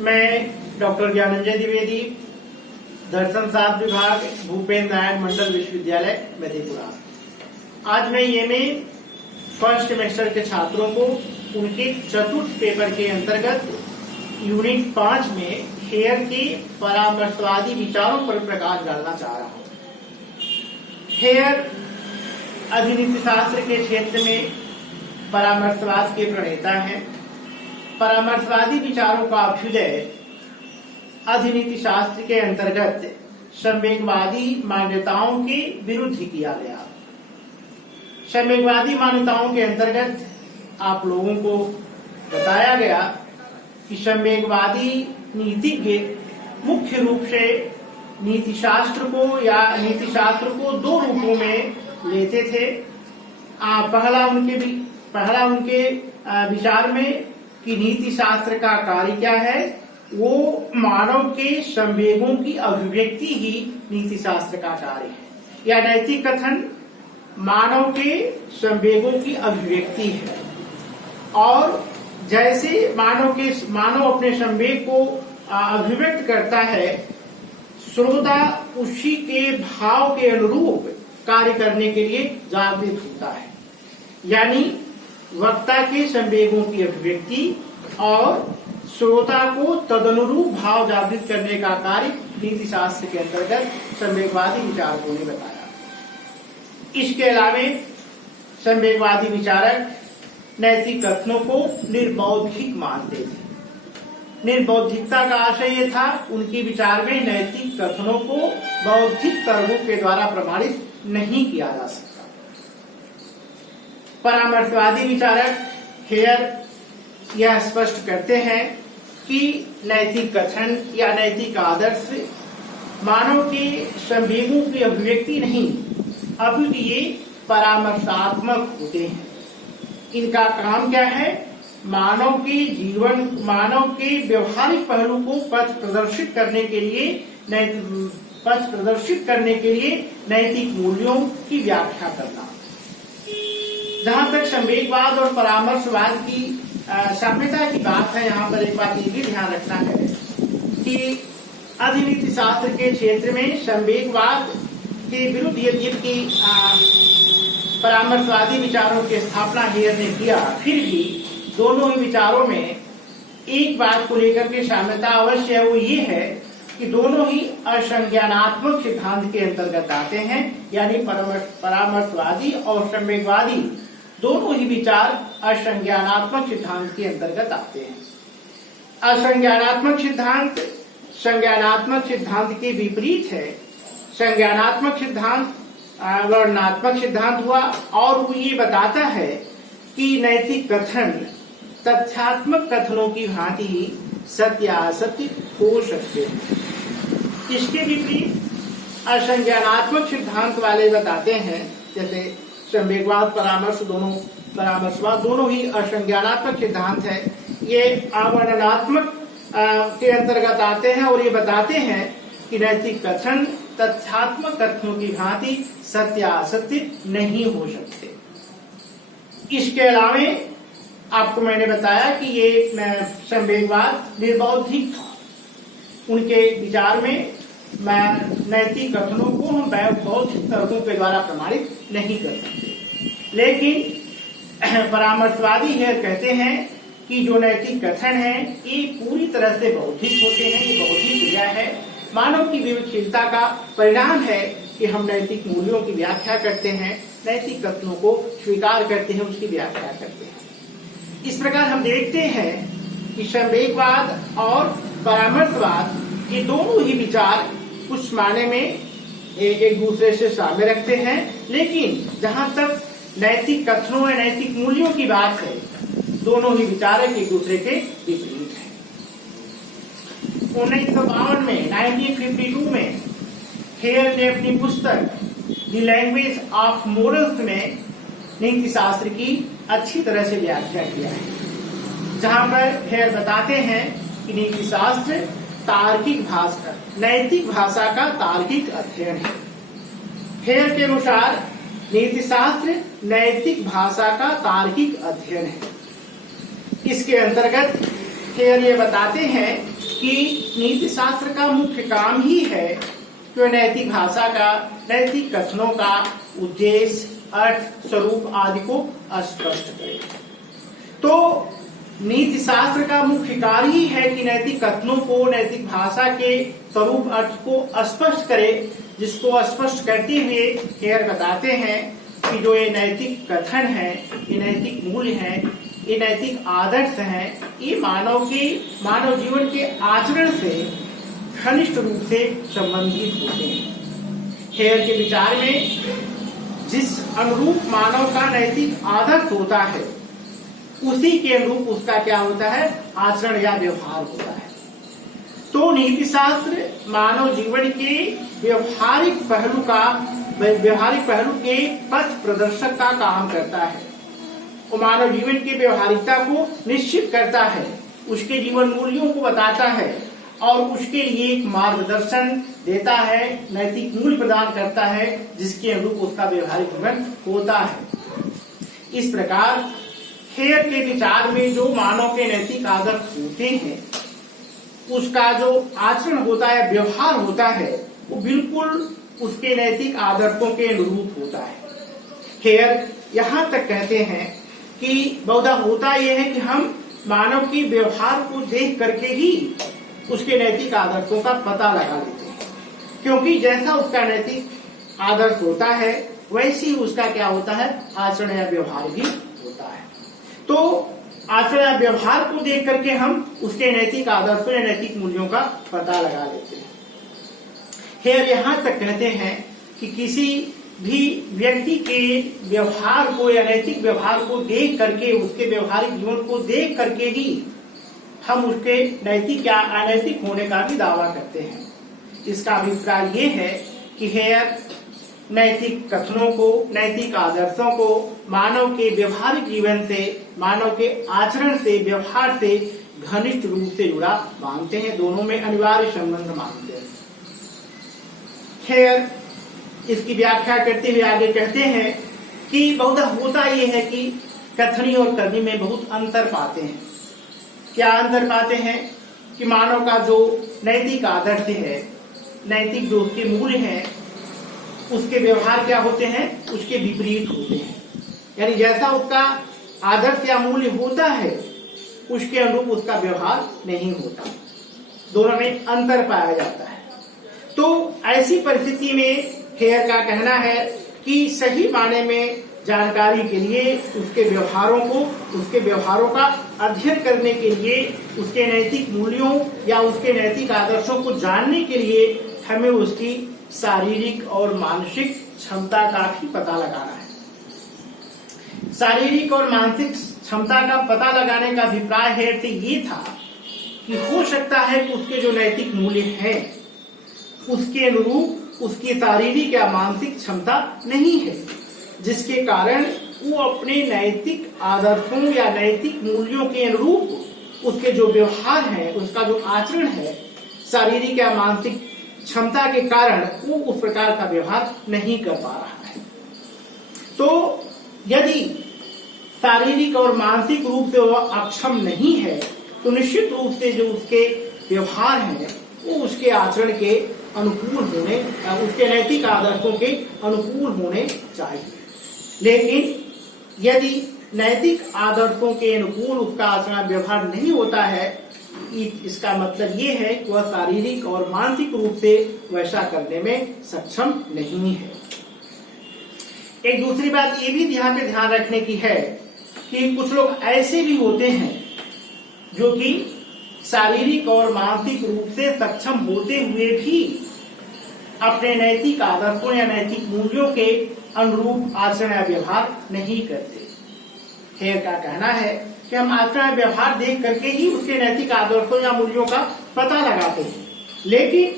मैं डॉक्टर ज्ञानंजय द्विवेदी, दर्शन शास्त्र विभाग, भूपेन्द्र नारायण मंडल विश्वविद्यालय मधेपुरा। आज मैं एमए फर्स्ट सेमेस्टर के छात्रों को उनके चतुर्थ पेपर के अंतर्गत यूनिट 5 में हेयर के परामर्शवादी विचारों पर प्रकाश डालना चाह रहा हूँ। हेयर अधिनीति शास्त्र के क्षेत्र में परामर्शवाद के प्रणेता हैं। परामर्शवादी विचारों का अभ्युदय अधिनीति शास्त्र के अंतर्गत संवेगवादी मान्यताओं के विरुद्ध किया गया। संवेगवादी मान्यताओं के अंतर्गत आप लोगों को बताया गया कि संवेगवादी नीतिज्ञ मुख्य रूप से नीति शास्त्र को दो रूपों में लेते थे। पहला उनके विचार में कि नीति शास्त्र का कार्य क्या है, वो मानव के संवेगों की अभिव्यक्ति ही नीति शास्त्र का कार्य है। या नैतिक कथन मानव के संवेगों की अभिव्यक्ति है और जैसे मानव अपने संवेग को अभिव्यक्त करता है, श्रोता उसी के भाव के अनुरूप कार्य करने के लिए जागृत होता है। यानी वक्ता के संवेगों की अभिव्यक्ति और श्रोता को तदनुरूप भाव जागृत करने का कार्य नीति शास्त्र के अंतर्गत संवेगवादी विचारकों ने बताया। इसके अलावा संवेगवादी विचारक नैतिक कथनों को निर्बौद्धिक मानते थे। निर्बौद्धिकता का आशय ये था, उनके विचार में नैतिक कथनों को बौद्धिक तर्कों के द्वारा प्रमाणित नहीं किया जा सकता। परामर्शवादी विचारक हेयर यह स्पष्ट करते हैं कि नैतिक कथन या नैतिक आदर्श मानव के संवेगों की अभिव्यक्ति नहीं, अपितु ये परामर्शात्मक होते हैं। इनका काम क्या है? मानव के व्यवहारिक पहलू को पथ प्रदर्शित करने के लिए नैतिक मूल्यों की व्याख्या करना। जहां तक संवेगवाद और परामर्शवाद की साम्यता की बात है, यहाँ पर एक बात ये भी ध्यान रखना है कि अधिनीति शास्त्र के क्षेत्र में संवेगवाद के विरुद्ध यद्यपि परामर्शवादी विचारों की स्थापना हेयर ने किया, फिर भी दोनों ही विचारों में एक बात को लेकर के साम्यता अवश्य है। वो ये है कि दोनों ही असंज्ञानात्मक सिद्धांत के अंतर्गत आते हैं। यानी परामर्शवादी और संवेगवादी दोनों ही विचार असंज्ञानात्मक सिद्धांत के अंतर्गत आते हैं। असंज्ञानात्मक सिद्धांत संज्ञानात्मक सिद्धांत के विपरीत है। संज्ञानात्मक सिद्धांत वर्णनात्मक सिद्धांत हुआ और वो ये बताता है कि नैतिक कथन तथ्यात्मक कथनों की भांति ही सत्य असत्य हो सकते हैं। इसके विपरीत असंज्ञानात्मक सिद्धांत वाले बताते हैं, जैसे संवेगवाद परामर्शवाद दोनों ही असंज्ञानात्मक सिद्धांत है। ये अवर्णनात्मक के अंतर्गत आते हैं और ये बताते हैं कि नैतिक कथन तथ्यात्मक कथनों की भांति सत्य असत्य नहीं हो सकते। इसके अलावा आपको मैंने बताया कि ये संवेगवाद निर्बौद्धिक था। उनके विचार में नैतिक कथनों को हम बौद्धिक तर्कों के द्वारा प्रमाणित नहीं कर सकते। लेकिन परामर्शवादी है कहते हैं कि जो नैतिक कथन है ये पूरी तरह से बौद्धिक होते हैं। ये बौद्धिक क्रिया है, मानव की विवेकशीलता का परिणाम है कि हम नैतिक मूल्यों की व्याख्या करते हैं, नैतिक कथनों को स्वीकार करते हैं, उसकी व्याख्या करते हैं। इस प्रकार हम देखते हैं कि संवेगवाद और परामर्शवाद ये दोनों ही विचार कुछ मायने में एक दूसरे से साम्य रखते हैं, लेकिन जहां तक नैतिक कथनों या नैतिक मूल्यों की बात है, दोनों ही विचार एक दूसरे के विपरीत है। 1952 में 1952 में हेयर ने अपनी पुस्तक द लैंग्वेज ऑफ मोरल्स में नीति शास्त्र की अच्छी तरह से व्याख्या किया है, जहां पर हेयर बताते हैं कि नीति शास्त्र तार्किक भाषा, नैतिक भाषा का तार्किक अध्ययन है। हेयर के अनुसार नीति शास्त्र नैतिक भाषा का तार्किक अध्ययन है। इसके अंतर्गत हेयर ये बताते हैं कि नीति शास्त्र का मुख्य काम ही है कि वह नैतिक भाषा का, नैतिक कथनों का उद्देश्य, अर्थ, स्वरूप आदि को स्पष्ट करे। तो नीति शास्त्र का मुख्य कार्य ही है कि नैतिक कथनों को, नैतिक भाषा के स्वरूप, अर्थ को स्पष्ट करे, जिसको स्पष्ट करते हुए हेयर बताते हैं कि जो ये नैतिक कथन है, ये नैतिक मूल्य है, ये नैतिक आदर्श हैं, ये मानव जीवन के आचरण से घनिष्ठ रूप से संबंधित होते हैं। हेयर के विचार में जिस अनुरूप मानव का नैतिक आदर्श होता है, उसी के अनुरूप उसका क्या होता है, आचरण या व्यवहार होता है। तो नीति शास्त्र मानव जीवन के व्यवहारिक पहलू के पथ प्रदर्शक का काम करता है। वो मानव जीवन की व्यवहारिकता को निश्चित करता है, उसके जीवन मूल्यों को बताता है और उसके लिए एक मार्गदर्शन देता है, नैतिक मूल्य प्रदान करता है, जिसके अनुरूप उसका व्यवहारिक जीवन होता है। इस प्रकार हेयर के विचार में जो मानव के नैतिक आदर्श होते हैं, उसका जो आचरण होता है, व्यवहार होता है, वो बिल्कुल उसके नैतिक आदर्शों के अनुरूप होता है। हेयर यहाँ तक कहते हैं कि बहुधा होता यह है कि हम मानव की व्यवहार को देख करके ही उसके नैतिक आदर्शों का पता लगा लेते हैं, क्योंकि जैसा उसका नैतिक आदर्श होता है वैसे ही उसका क्या होता है, आचरण या व्यवहार भी होता है। तो आचरण या व्यवहार को देख करके हम उसके नैतिक आदर्शों या नैतिक मूल्यों का पता लगा लेते हैं। हेयर यहाँ तक कहते हैं कि किसी भी व्यक्ति के व्यवहार को या नैतिक व्यवहार को देख करके, उसके व्यवहारिक जीवन को देख करके ही हम उसके नैतिक या अनैतिक होने का भी दावा करते हैं। इसका अभिप्राय ये है कि हेयर नैतिक कथनों को, नैतिक आदर्शों को मानव के व्यवहारिक जीवन से, मानव के आचरण से, व्यवहार से घनिष्ठ रूप से जुड़ा मानते हैं, दोनों में अनिवार्य संबंध मानते हैं। हेयर इसकी व्याख्या करते हुए आगे कहते हैं कि बहुधा होता यह है कि कथनी और करनी में बहुत अंतर पाते हैं। क्या अंतर पाते हैं कि मानव का जो नैतिक आदर्श है, नैतिक जो उसके मूल्य हैं, उसके व्यवहार क्या होते हैं, उसके विपरीत होते हैं। यानी जैसा उसका आदर्श या मूल्य होता है, उसके अनुरूप उसका व्यवहार नहीं होता, दोनों में अंतर पाया जाता है। तो ऐसी परिस्थिति में हेयर का कहना है कि सही माने में जानकारी के लिए उसके व्यवहारों का अध्ययन करने के लिए, उसके नैतिक मूल्यों या उसके नैतिक आदर्शों को जानने के लिए हमें उसकी शारीरिक और मानसिक क्षमता का भी पता लगाना है। शारीरिक और मानसिक क्षमता का पता लगाने का अभिप्राय हेयर से ये था कि हो सकता है कि उसके जो नैतिक मूल्य हैं, उसके अनुरूप उसकी शारीरिक या मानसिक क्षमता नहीं है, जिसके कारण वो अपने नैतिक आदर्शों या नैतिक मूल्यों के अनुरूप उसके जो व्यवहार है, उसका जो आचरण है, शारीरिक या मानसिक क्षमता के कारण वो उस प्रकार का व्यवहार नहीं कर पा रहा है। तो यदि शारीरिक और मानसिक रूप से वह अक्षम नहीं है, तो निश्चित रूप से जो उसके व्यवहार हैं वो उसके आचरण के अनुकूल होने, उसके नैतिक आदर्शों के अनुकूल होने चाहिए। लेकिन यदि नैतिक आदर्शों के अनुकूल उसका आचरण व्यवहार नहीं होता है, इसका मतलब ये है कि वह शारीरिक और मानसिक रूप से वैसा करने में सक्षम नहीं है। एक दूसरी बात ये भी यहाँ पे ध्यान रखने की है कि कुछ लोग ऐसे भी होते हैं जो कि शारीरिक और मानसिक रूप से सक्षम होते हुए भी अपने नैतिक आदर्शों या नैतिक मूल्यों के अनुरूप आचरण या व्यवहार नहीं करते। हेयर का कहना है कि हम आचरण या व्यवहार देख करके ही उसके नैतिक आदर्शों या मूल्यों का पता लगाते हैं, लेकिन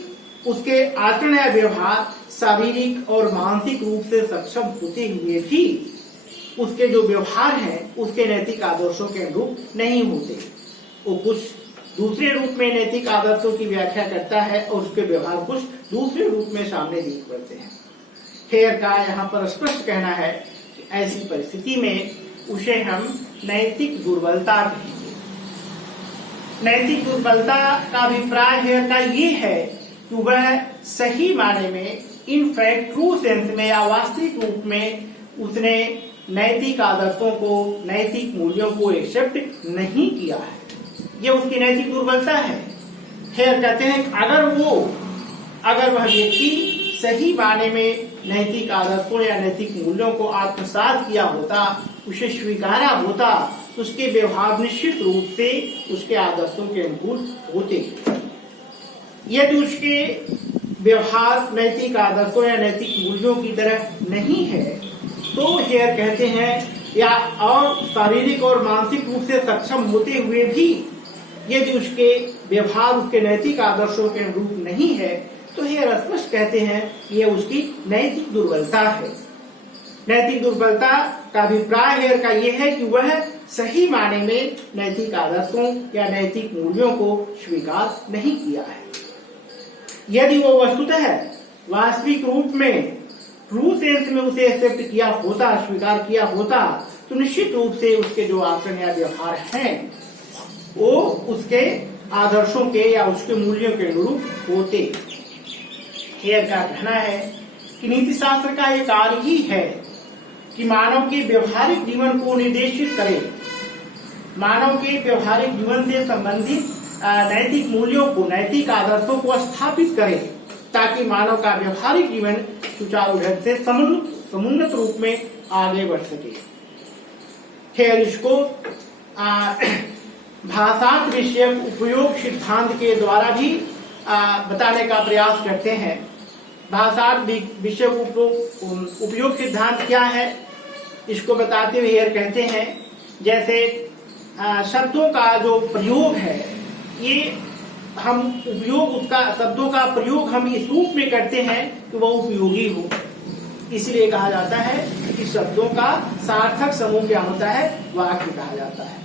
उसके आचरण या व्यवहार शारीरिक और मानसिक रूप से सक्षम होते हुए भी उसके जो व्यवहार हैं उसके नैतिक आदर्शों के अनुरूप नहीं होते। वो कुछ दूसरे रूप में नैतिक आदर्शों की व्याख्या करता है और उसके व्यवहार कुछ दूसरे रूप में सामने दिख पड़ते हैं। हेयर का यहाँ पर स्पष्ट कहना है कि ऐसी परिस्थिति में उसे हम नैतिक दुर्बलता कहेंगे। नैतिक दुर्बलता का अभिप्राय हेयर का ये है कि वह सही माने में, इन फैक्ट ट्रू सेंस में या वास्तविक रूप में उसने नैतिक आदर्शों को, नैतिक मूल्यों को एक्सेप्ट नहीं किया है। ये उसकी नैतिक दुर्बलता है। हेयर कहते हैं अगर वह व्यक्ति सही माने में नैतिक आदर्शों या नैतिक मूल्यों को आत्मसात किया होता, उसे स्वीकारा होता, उसके व्यवहार निश्चित रूप से उसके आदर्शों के अनुकूल होते। यदि उसके व्यवहार नैतिक आदर्शों या नैतिक मूल्यों की तरह नहीं है तो हेयर कहते हैं, या और शारीरिक और मानसिक रूप से सक्षम होते हुए भी यदि उसके व्यवहार उसके नैतिक आदर्शों के अनुरूप नहीं है तो हेयर स्पष्ट कहते हैं ये उसकी नैतिक दुर्बलता है। नैतिक दुर्बलता का अभिप्राय हेयर का यह है कि वह सही माने में नैतिक आदर्शों या नैतिक मूल्यों को स्वीकार नहीं किया है। यदि वो वस्तुतः वास्तविक रूप में ट्रू सेंस में उसे एक्सेप्ट किया होता, स्वीकार किया होता, तो निश्चित रूप से उसके जो आचरण या व्यवहार हैं वो उसके आदर्शों के या उसके मूल्यों के अनुरूप होते। हेयर का कहना है कि नीति शास्त्र का एक कार्य ही है कि मानव के व्यवहारिक जीवन को निर्देशित करे, मानव के व्यवहारिक जीवन से संबंधित नैतिक मूल्यों को, नैतिक आदर्शों को स्थापित करे, ताकि मानव का व्यवहारिक जीवन सुचारू ढंग से समुन्नत रूप में आगे बढ़ सके। हेयर इसको भाषार्थ विषयक उपयोग सिद्धांत के द्वारा भी बताने का प्रयास करते हैं। भाषार्थ विषयक उपयोग सिद्धांत क्या है, इसको बताते हुए हेयर कहते हैं, जैसे शब्दों का जो प्रयोग है, ये हम उपयोग, उसका शब्दों का प्रयोग हम इस रूप में करते हैं कि वह उपयोगी हो। इसलिए कहा जाता है कि शब्दों का सार्थक समूह क्या होता है, वाक्य कहा जाता है।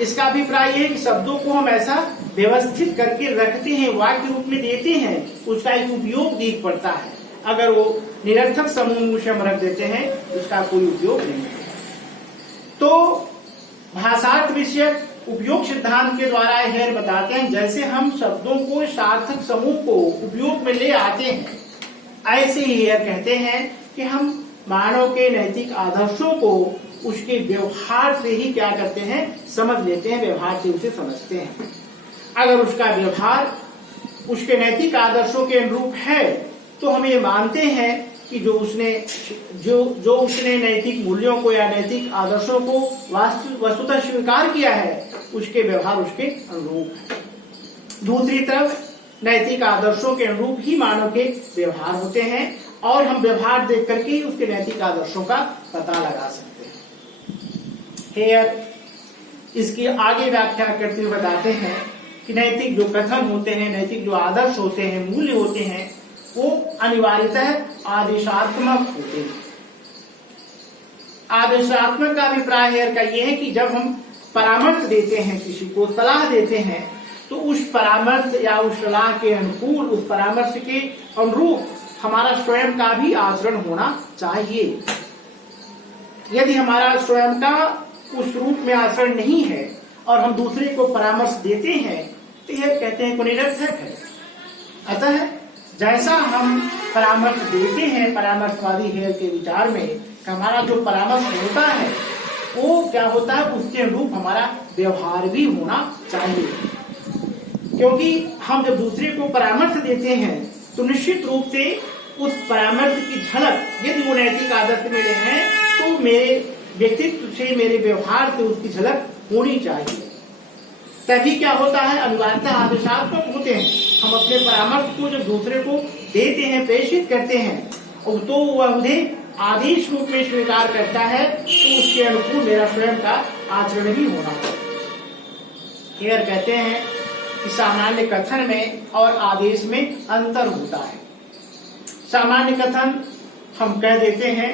इसका अभिप्राय है कि शब्दों को हम ऐसा व्यवस्थित करके रखते हैं, वाक्य रूप में देते हैं, उसका एक उपयोग दिख पड़ता है। अगर वो निरर्थक समूह से हम रख देते हैं उसका कोई उपयोग नहीं है। तो भाषार्थ विषयक उपयोग सिद्धांत के द्वारा हेयर बताते हैं, जैसे हम शब्दों को सार्थक समूह को उपयोग में ले आते हैं, ऐसे ही हेयर कहते हैं कि हम मानव के नैतिक आदर्शों को उसके व्यवहार से ही क्या करते हैं, समझ लेते हैं, व्यवहार से उसे समझते हैं। अगर उसका व्यवहार उसके नैतिक आदर्शों के अनुरूप है तो हम ये मानते हैं कि जो उसने नैतिक मूल्यों को या नैतिक आदर्शों को वस्तुतः स्वीकार किया है, उसके व्यवहार उसके अनुरूप है। दूसरी तरफ नैतिक आदर्शों के अनुरूप ही मानव के व्यवहार होते हैं और हम व्यवहार देख करके ही उसके नैतिक आदर्शों का पता लगा सकते हैं। हेयर इसकी आगे व्याख्या करते हुए बताते हैं कि नैतिक जो कथन होते हैं, नैतिक जो आदर्श होते हैं, मूल्य होते हैं, वो अनिवार्यतः आदेशात्मक होते हैं। आदेशात्मक का अभिप्राय हेयर का यह है कि जब हम परामर्श देते हैं, किसी को सलाह देते हैं, तो उस परामर्श या उस सलाह के अनुकूल, उस परामर्श के अनुरूप हमारा स्वयं का भी आचरण होना चाहिए। यदि हमारा स्वयं का उस रूप में आचरण नहीं है और हम दूसरे को परामर्श देते हैं तो यह कहते हैं को निरर्थक है। अतः जैसा हम परामर्श देते हैं, परामर्शवादी हेयर के विचार में हमारा जो परामर्श होता है वो क्या होता है, उसके अनुरूप हमारा व्यवहार भी होना चाहिए। क्योंकि हम जब दूसरे को परामर्श देते हैं तो निश्चित रूप से उस परामर्श की झलक, यदि वो नैतिक आदर्श मेरे हैं तो मेरे व्यक्तित्व से, मेरे व्यवहार से उसकी झलक होनी चाहिए। तभी क्या होता है, अनिवार्यतः आदेशात्मक होते हैं। हम अपने परामर्श को जब दूसरे को देते हैं, प्रेषित करते हैं, और तो वह उन्हें आदेश रूप में स्वीकार करता है तो उसके अनुकूल मेरा स्वयं का आचरण भी होना चाहिए। हेयर कहते हैं कि सामान्य कथन में और आदेश में अंतर होता है। सामान्य कथन हम कह देते हैं,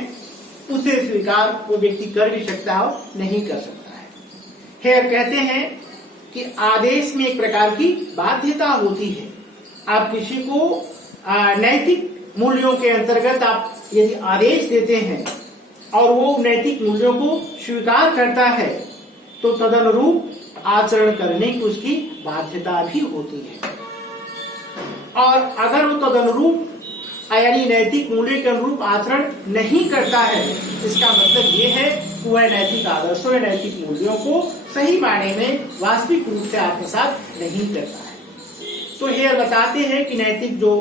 उसे स्वीकार वो व्यक्ति कर भी सकता है, नहीं कर सकता है। हेयर कहते हैं कि आदेश में एक प्रकार की बाध्यता होती है। आप किसी को नैतिक मूल्यों के अंतर्गत आप यदि आदेश देते हैं और वो नैतिक मूल्यों को स्वीकार करता है तो तदनुरूप आचरण करने की उसकी बाध्यता भी होती है। और अगर वो तदनुरूप यानी नैतिक मूल्य के अनुरूप आचरण नहीं करता है, इसका मतलब ये है कि वह नैतिक आदर्शों या नैतिक मूल्यों को सही मायने में वास्तविक रूप से आत्मसात नहीं करता है। तो हेयर बताते हैं कि नैतिक जो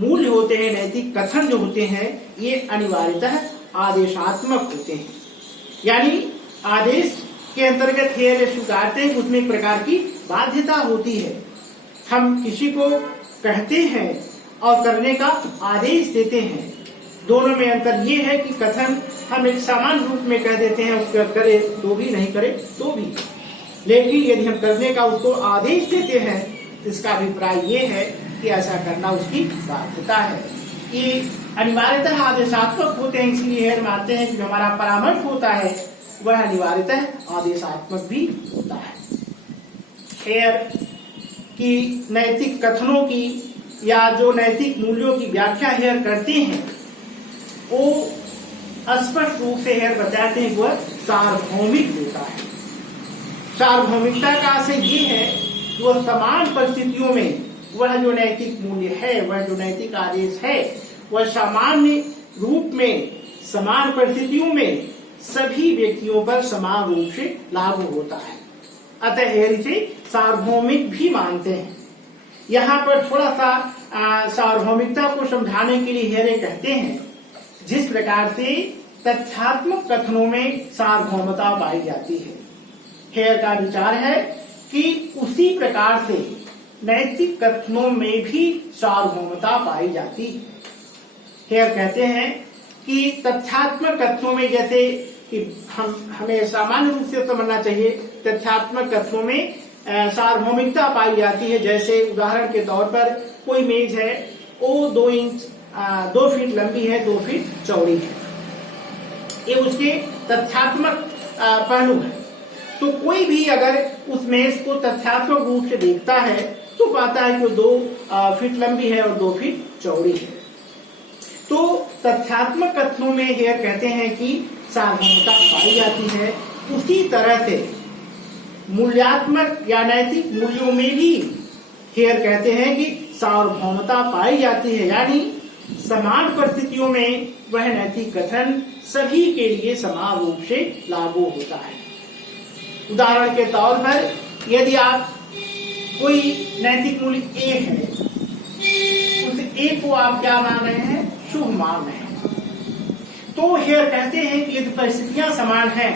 मूल्य होते हैं, नैतिक कथन जो होते हैं, ये अनिवार्यतः आदेशात्मक होते हैं। यानी आदेश के अंतर्गत हेयर स्वीकारते हैं, उसमें एक प्रकार की बाध्यता होती है। हम किसी को कहते हैं और करने का आदेश देते हैं, दोनों में अंतर ये है कि कथन हम एक सामान्य रूप में कह देते हैं, उसका करे तो भी, नहीं करे तो भी। लेकिन यदि हम करने का उसको आदेश देते हैं, इसका अभिप्राय ये है कि ऐसा करना उसकी बाध्यता है। ये अनिवार्यतः आदेशात्मक होते हैं, इसलिए हेयर मानते हैं कि जो हमारा परामर्श होता है वह अनिवार्यतः आदेशात्मक भी होता है। हेयर की नैतिक कथनों की या जो नैतिक मूल्यों की व्याख्या हेयर करते हैं, वो स्पष्ट रूप से हेयर बताते हैं कि वह सार्वभौमिक होता है। सार्वभौमिकता का अर्थ ये है कि वह समान परिस्थितियों में वह जो नैतिक मूल्य है, वह जो नैतिक आदेश है, वह सामान्य रूप में समान परिस्थितियों में सभी व्यक्तियों पर समान रूप से लागू होता है। अतः हेयर इसे सार्वभौमिक भी मानते हैं। यहाँ पर थोड़ा सा सार्वभौमिकता को समझाने के लिए हेयर कहते हैं, जिस प्रकार से तथ्यात्मक कथनों में सार्वभौमता पाई जाती है, हेयर का विचार है कि उसी प्रकार से नैतिक कथनों में भी सार्वभौमता पाई जाती है। हेयर कहते हैं कि तथ्यात्मक कथनों में, जैसे कि हमें सामान्य रूप से समझना चाहिए, तथ्यात्मक कथनों में सार्वभौमिकता पाई जाती है। जैसे उदाहरण के तौर पर कोई मेज है, वो 2 फीट लंबी है, 2 फीट चौड़ी है, ये उसके तथ्यात्मक पहलू है। तो कोई भी अगर उस मेज को तथ्यात्मक रूप से देखता है तो पाता है कि वो 2 फीट लंबी है और 2 फीट चौड़ी है। तो तथ्यात्मक कथनों में हेयर कहते हैं कि सार्वभौमता पाई जाती है। उसी तरह से मूल्यात्मक या नैतिक मूल्यों में भी हेयर कहते हैं कि सार्वभौमता पाई जाती है, यानी समान परिस्थितियों में वह नैतिक कथन सभी के लिए समान रूप से लागू होता है। उदाहरण के तौर पर यदि आप कोई नैतिक मूल्य ए है, उस ए को आप क्या मान रहे हैं? शुभ मान रहे हैं। तो हेयर कहते हैं कि यदि परिस्थितियां समान हैं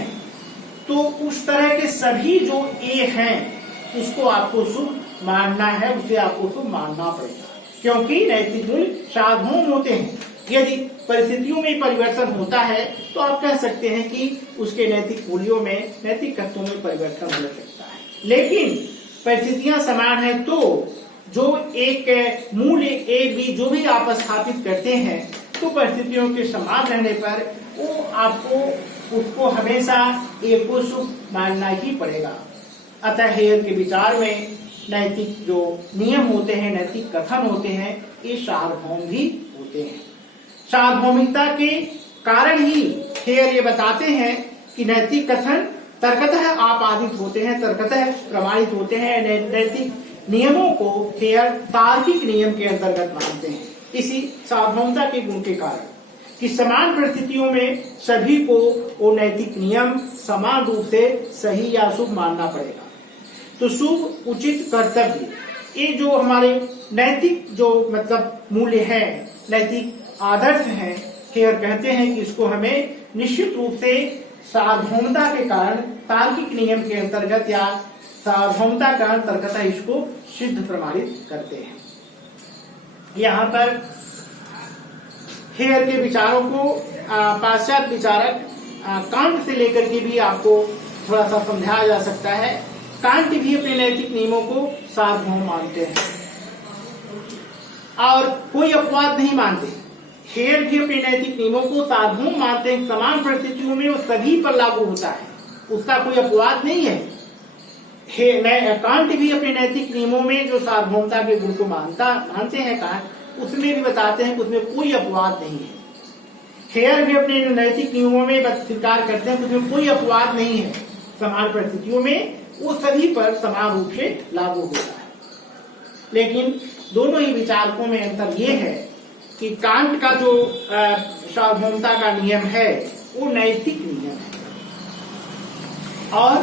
तो उस तरह के सभी जो ए हैं उसको आपको शुभ मानना है, उसे आपको शुभ मानना पड़ेगा, क्योंकि नैतिक मूल्य सार्वभौम होते हैं। यदि परिस्थितियों में परिवर्तन होता है तो आप कह सकते हैं कि उसके नैतिक मूल्यों में, नैतिक तत्वों में परिवर्तन हो सकता है। लेकिन परिस्थितियां समान है तो जो एक मूल्य ए बी जो भी आप स्थापित करते हैं, तो परिस्थितियों के समान रहने पर वो आपको उसको हमेशा ए को शुभ मानना ही पड़ेगा। अतः हेयर के विचार में नैतिक जो नियम होते हैं, नैतिक कथन होते हैं, ये सार्वभौम भी होते हैं। सार्वभौमिकता के कारण ही हेयर ये बताते हैं कि नैतिक कथन तर्कतः आपादित होते हैं, तर्कतः प्रमाणित होते हैं। नैतिक नियमों को हेयर तार्किक नियम के अंतर्गत मानते हैं, इसी सार्वभौमता के गुण के कारण कि समान परिस्थितियों में सभी को वो नैतिक नियम समान रूप से सही या शुभ मानना पड़ेगा। तो शुभ, उचित, कर्तव्य, ये जो हमारे नैतिक जो मतलब मूल्य है, नैतिक आदर्श हैं, हेयर कहते हैं कि इसको हमें निश्चित रूप से सार्वभौमता के कारण, तार्किक नियम के अंतर्गत या सार्वभौमता के अंतर्गत इसको सिद्ध प्रमाणित करते हैं। यहाँ पर हेयर के विचारों को पाश्चात्य विचारक कांट से लेकर के भी आपको थोड़ा सा समझाया जा सकता है। कांट भी अपने नैतिक नियमों को सार्वभौम मानते हैं और कोई अपवाद नहीं मानते। हेयर भी अपने नैतिक नियमों को सार्वभौम मानते हैं, समान परिस्थितियों में वो सभी पर लागू होता है, उसका कोई अपवाद नहीं है। कांट भी अपने नैतिक नियमों में जो सार्वभौमता के गुण को मानते हैं कांट, उसमें भी बताते हैं कि उसमें कोई अपवाद नहीं है। हेयर भी अपने नैतिक नियमों में स्वीकार करते हैं कि उसमें कोई अपवाद नहीं है, समान परिस्थितियों में वो सभी पर समान रूप से लागू होता है। लेकिन दोनों ही विचारकों में अंतर ये है कि कांट का जो सार्वभौमता का नियम है वो नैतिक नियम है, और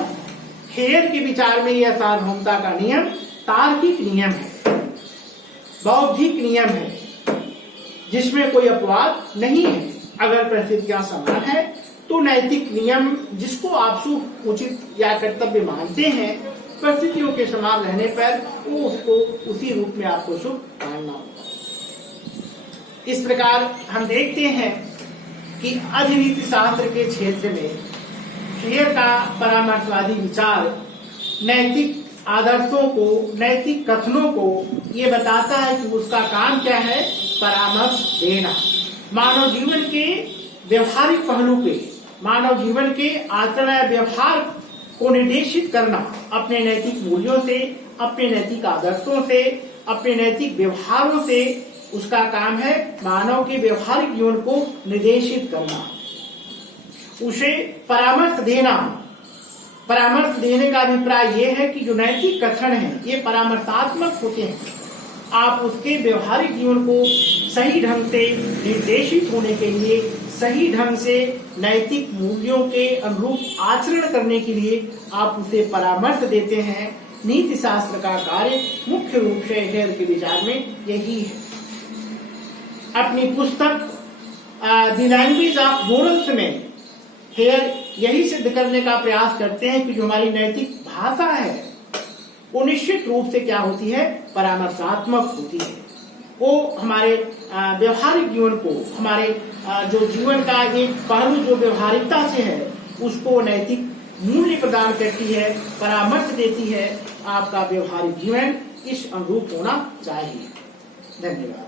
हेयर के विचार में यह सार्वभौमता का नियम तार्किक नियम है, बौद्धिक नियम है, जिसमें कोई अपवाद नहीं है। अगर परिस्थितियां समान है तो नैतिक नियम जिसको आप शुभ, उचित या कर्तव्य मानते हैं, परिस्थितियों के समान रहने पर वो उसको उसी रूप में आपको शुभ मानना होगा। इस प्रकार हम देखते हैं कि अधिनीति शास्त्र के क्षेत्र में हेयर का परामर्शवादी विचार नैतिक आदर्शों को, नैतिक कथनों को ये बताता है कि उसका काम क्या है, परामर्श देना, मानव जीवन के व्यवहारिक पहलू पे, मानव जीवन के आचरण व्यवहार को निर्देशित करना, अपने नैतिक मूल्यों से, अपने नैतिक आदर्शों से, अपने नैतिक व्यवहारों से उसका काम है मानव के व्यवहारिक जीवन को निर्देशित करना, उसे परामर्श देना। परामर्श देने का अभिप्राय यह है कि जो नैतिक कथन है ये परामर्शात्मक होते हैं। आप उसके व्यवहारिक जीवन को सही ढंग से निर्देशित होने के लिए, सही ढंग से नैतिक मूल्यों के अनुरूप आचरण करने के लिए आप उसे परामर्श देते हैं। नीति शास्त्र का कार्य मुख्य रूप से हेयर के विचार में यही है। अपनी पुस्तक द लैंग्वेज ऑफ मोरल्स में हेयर यही सिद्ध करने का प्रयास करते हैं कि जो हमारी नैतिक भाषा है वो निश्चित रूप से क्या होती है, परामर्शात्मक होती है। वो हमारे व्यवहारिक जीवन को, हमारे जो जीवन का एक पहलू जो व्यवहारिकता से है उसको नैतिक मूल्य प्रदान करती है, परामर्श देती है। आपका व्यवहारिक जीवन इस अनुरूप होना चाहिए। धन्यवाद।